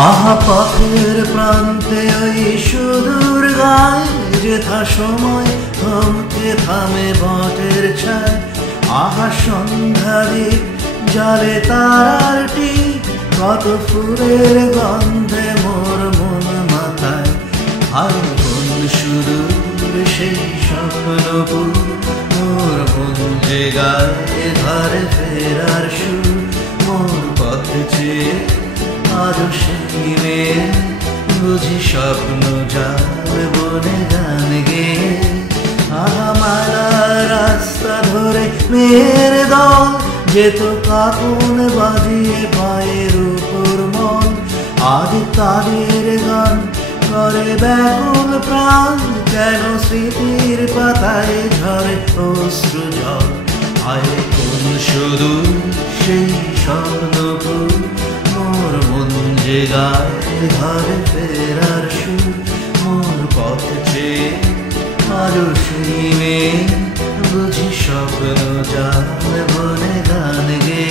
আহা পথের প্রান্তে ওই সুদূর গায় যেথা সময় থমকে থামে বটের ছায়। আহা সন্ধ্যা দ্বীপ জলে তারারটি কত ফুলের গন্ধে মোর মন মাথায়। আর কোন সুদূর সেই স্বপ্নপুর মোর মন যে গায়ে ধরে ফেরার সুর। মোর পথ চেয়ে আরো সেই মেয়ে বুঝি স্বপ্ন জাল বনে গান গে। আহা মালা রাস্তা ধরে মেয়ের দল যেত কাপন বাজিয়ে পায়ের উপর মন। আজ তাদের গান করে ব্যাকুল প্রাণ যেন স্মৃতির পাতায় ঝরে অশ্রু জল। আয় কোন সুদূর সেই স্বপ্নপুর মোর মন যে গায়ে ধরে ফেরার সুর। মোর পথ চেয়ে আরো সেই মেয়ে বুঝি স্বপ্ন জাল বনে গান গে।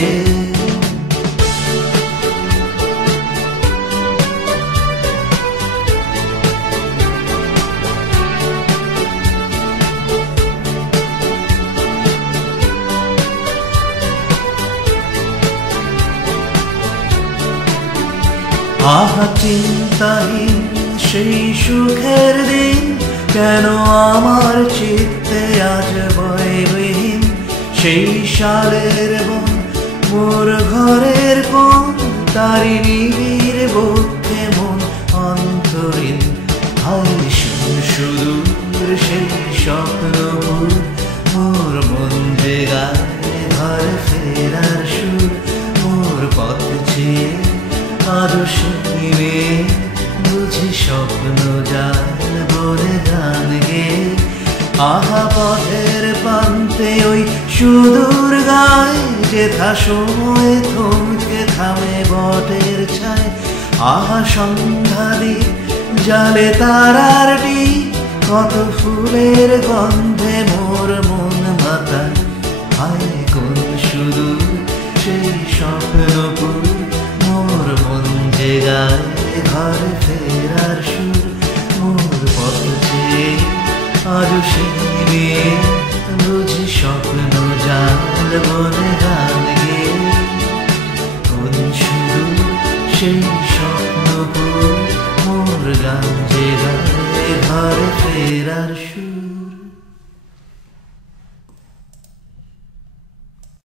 আহা চিন্তাহীন সেই সুখের দিন কেন আমার চিত্তে আজ বয়বিহীন। সেই সালের বন মোর ঘরের কোণ তারি নিবিড় বক্ষে মন অন্তরীণ। হায় সুদূর সেই স্বপ্নপুর মোর মন যে গায়ে ধরে ফেরার সুর। মোর পথ চেয়ে আরো সেই মেয়ে বুঝি স্বপ্ন জাল বনে গান গে। আহা পথের প্রান্তে ওই সুদূর গায় যেথা সময় থমকে থামে বটের ছায়। আহা সন্ধ্যা দ্বীপ জালে তারারটি কত ফুলের গন্ধে মোর মন মাতায়। হায় কোন সুদূর সেই স্বপ্নপুর মোর মন যে গায়ে ঘরে ফেরার সুর। মোর পথ চেয়ে আরো সেই মেয়ে বুঝি স্বপ্ন জাল বনে গান গে। কোন সুদূর সেই স্বপ্নপুর মোর গান যে গায়ে ঘরে ফেরার সুর।